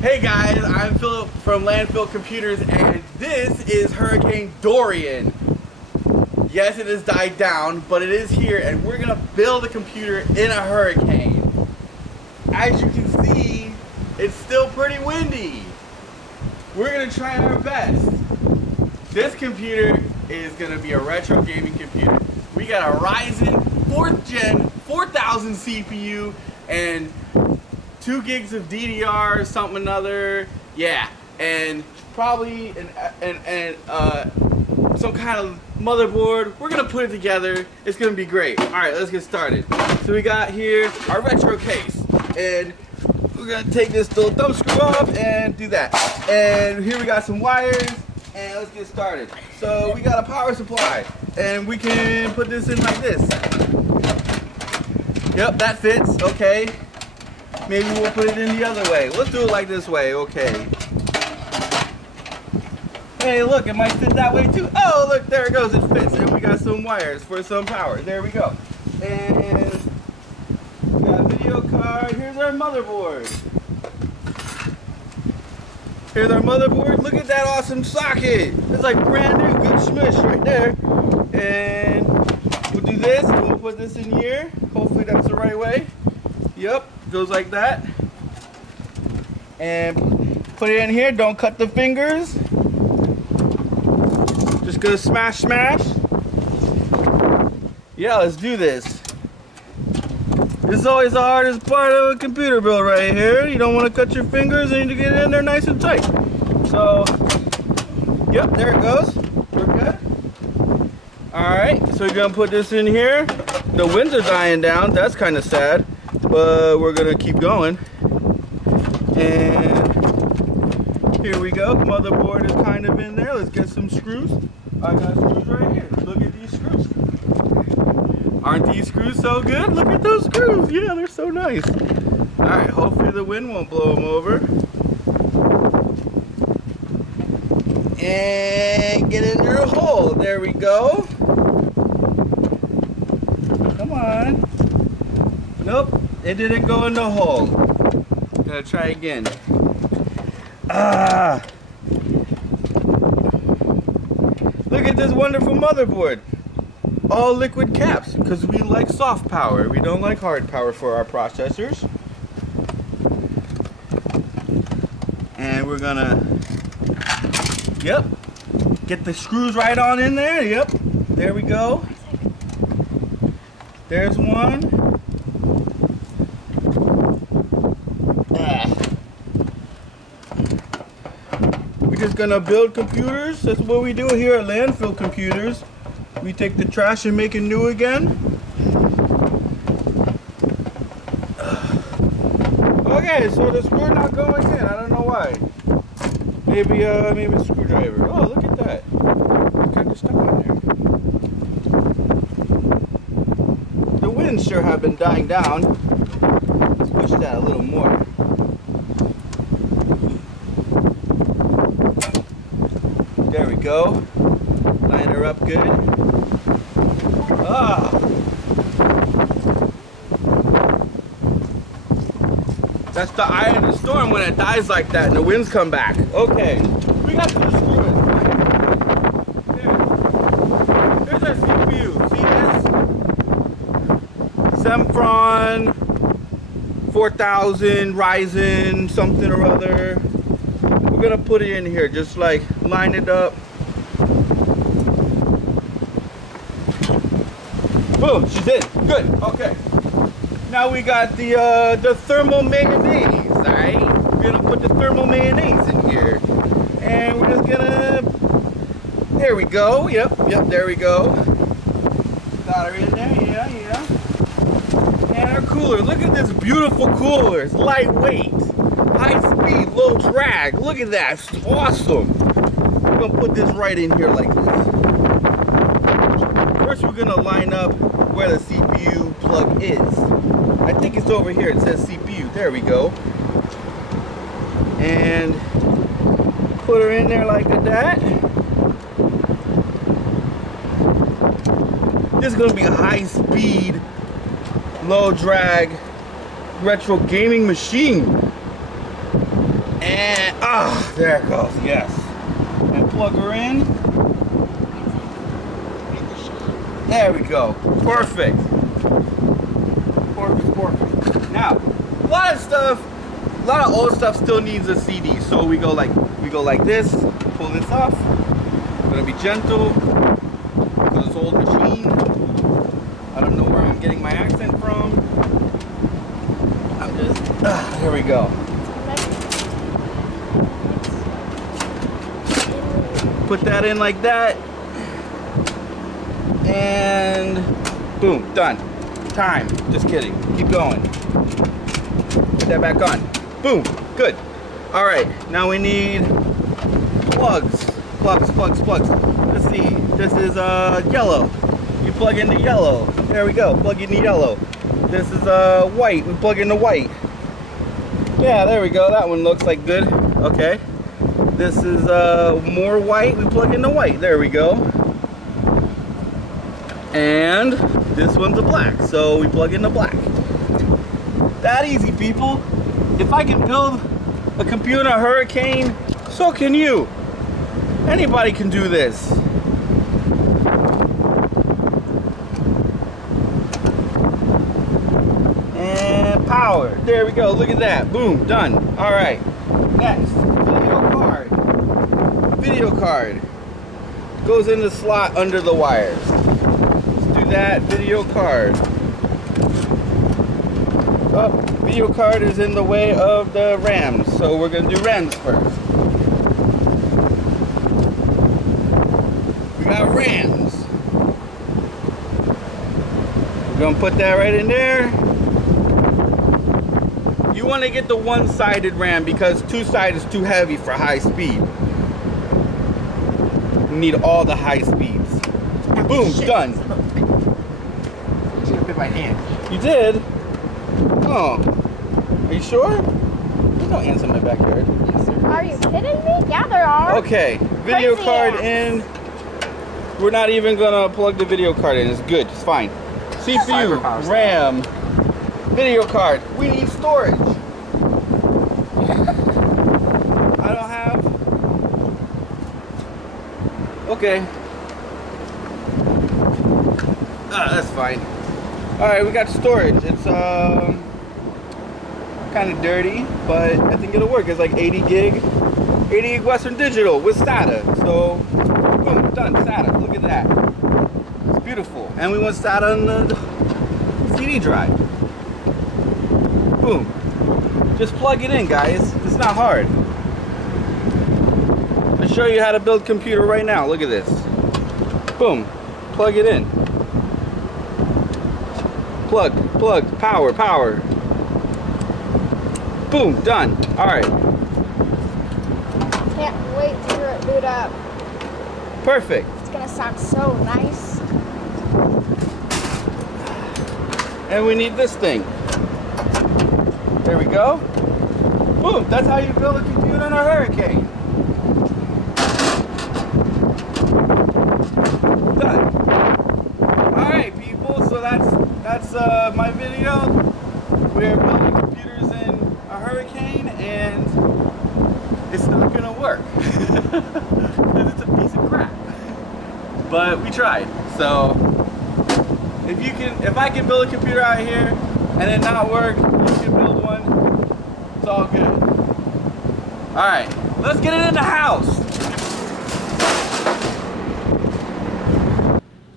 Hey guys, I'm Philip from Landfill Computers, and this is Hurricane Dorian. Yes, it has died down, but it is here, and we're gonna build a computer in a hurricane. As you can see, it's still pretty windy. We're gonna try our best. This computer is gonna be a retro gaming computer. We got a Ryzen 4th Gen 4000 CPU and 2 gigs of DDR, something another, yeah, and probably some kind of motherboard. We're gonna put it together. It's gonna be great. All right, let's get started. So we got here our retro case, and we're gonna take this little thumb screw off and do that. And here we got some wires, and let's get started. So we got a power supply, and we can put this in like this. Yep, that fits. Okay. Maybe we'll put it in the other way. Let's do it like this way, okay. Hey, look, it might fit that way too. Oh, look, there it goes, it fits. And we got some wires for some power. There we go. And we got a video card. Here's our motherboard. Here's our motherboard. Look at that awesome socket. It's like brand new, good smush right there. And we'll do this, and we'll put this in here. Hopefully that's the right way. Yep. Goes like that, and put it in here. Don't cut the fingers. Just gonna smash. Yeah, let's do this. This is always the hardest part of a computer build right here. You don't want to cut your fingers, and you need to get it in there nice and tight. So, yep, there it goes. We're good. All right, so we're gonna put this in here. The winds are dying down. That's kind of sad. But we're gonna keep going, and here we go. Motherboard is kind of in there. Let's get some screws. I got screws right here. Look at these screws. Aren't these screws so good? Look at those screws. Yeah, they're so nice. All right, hopefully the wind won't blow them over. And get in your hole. There we go. Come on. Nope. It didn't go in the hole. Gotta try again. Look at this wonderful motherboard. All liquid caps, because we like soft power. We don't like hard power for our processors. And we're gonna, yep, get the screws right on in there. Yep, there we go. There's one. Just gonna build computers. That's what we do here at Landfill Computers. We take the trash and make it new again. Okay, so the screw not going in. I don't know why. Maybe maybe a screwdriver. Oh, look at that. It's kind of stuck on there. The winds sure have been dying down. Let's push that a little more. There we go. Line her up good. That's the eye of the storm when it dies like that and the winds come back. Okay. We got to screw it. Here's our CPU. See this? Sempron 4000 Ryzen something or other. We're gonna put it in here, just like line it up. Boom, she's in. Good. Okay. Now we got the thermal mayonnaise. All right. We're gonna put the thermal mayonnaise in here, and we're just gonna. There we go. Yep. There we go. Got her in there. Yeah. And our cooler. Look at this beautiful cooler. It's lightweight. High speed, low drag. Look at that. It's awesome. We're going to put this right in here like this. First, we're going to line up where the CPU plug is. I think it's over here. It says CPU. There we go. And put her in there like that. This is going to be a high speed, low drag retro gaming machine. And, there it goes, yes. And plug her in. There we go. Perfect. Perfect. Now, a lot of old stuff still needs a CD. So we go like this, pull this off. I'm gonna be gentle. Because it's old machine. I don't know where I'm getting my accent from. I'm just, here we go. Put that in like that. And boom, done. Time. Just kidding. Keep going. Put that back on. Boom. Good. All right. Now we need plugs. Plugs. Let's see. This is yellow. You plug into yellow. There we go. Plug into yellow. This is white. We plug into white. Yeah, there we go. That one looks like good. Okay. This is more white. We plug into white. There we go. And this one's a black. So we plug into black. That easy, people. If I can build a computer in a Hurricane, so can you. Anybody can do this. And power. There we go. Look at that. Boom. Done. All right. Next. Video card. Goes in the slot under the wires. Let's do that. Video card. Oh, video card is in the way of the RAMs. So we're going to do RAMs first. We got RAMs. We're going to put that right in there. You want to get the one-sided RAM because two-sided is too heavy for high speed. You need all the high speeds. Boom, done. You should have bit my hand. You did? Oh. Are you sure? There's no ants in my backyard. Yes, sir. Are you kidding me? Yeah, there are. Okay, video Crazy card ants. in. We're not even gonna plug the video card in. It's good. It's fine. CPU, RAM, video card. We need storage. I don't have. Okay. That's fine. All right, we got storage. It's kind of dirty, but I think it'll work. It's like 80 gig Western Digital with SATA. So, boom, done. SATA. Look at that. It's beautiful. And we want SATA on the CD drive. Boom. Just plug it in, guys. It's not hard. I'll show you how to build a computer right now. Look at this. Boom. Plug it in. Plug, power. Boom, done. All right. Can't wait to hear it boot up. Perfect. It's gonna sound so nice. And we need this thing. There we go. Boom, that's how you build a computer in a Hurricane. Done. All right, people, so that's my video. We're building computers in a Hurricane, and it's not gonna work. Because it's a piece of crap. But we tried. So if I can build a computer out here and it not work, you can build one. It's all good. All right, let's get it in the house.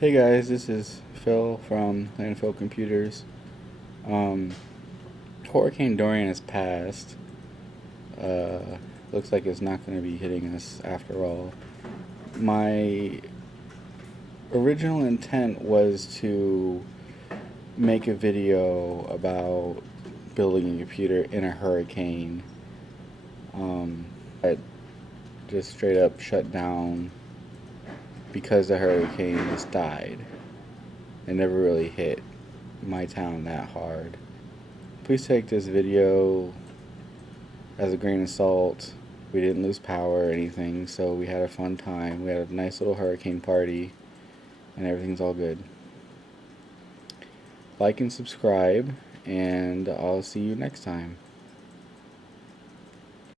Hey guys, this is Phil from Landfill Computers. Hurricane Dorian has passed. Looks like it's not going to be hitting us after all. My original intent was to make a video about building a computer in a hurricane. It just straight up shut down because the hurricane just died. It never really hit my town that hard. Please take this video as a grain of salt. We didn't lose power or anything, so we had a fun time. We had a nice little hurricane party, and everything's all good. Like and subscribe, and I'll see you next time.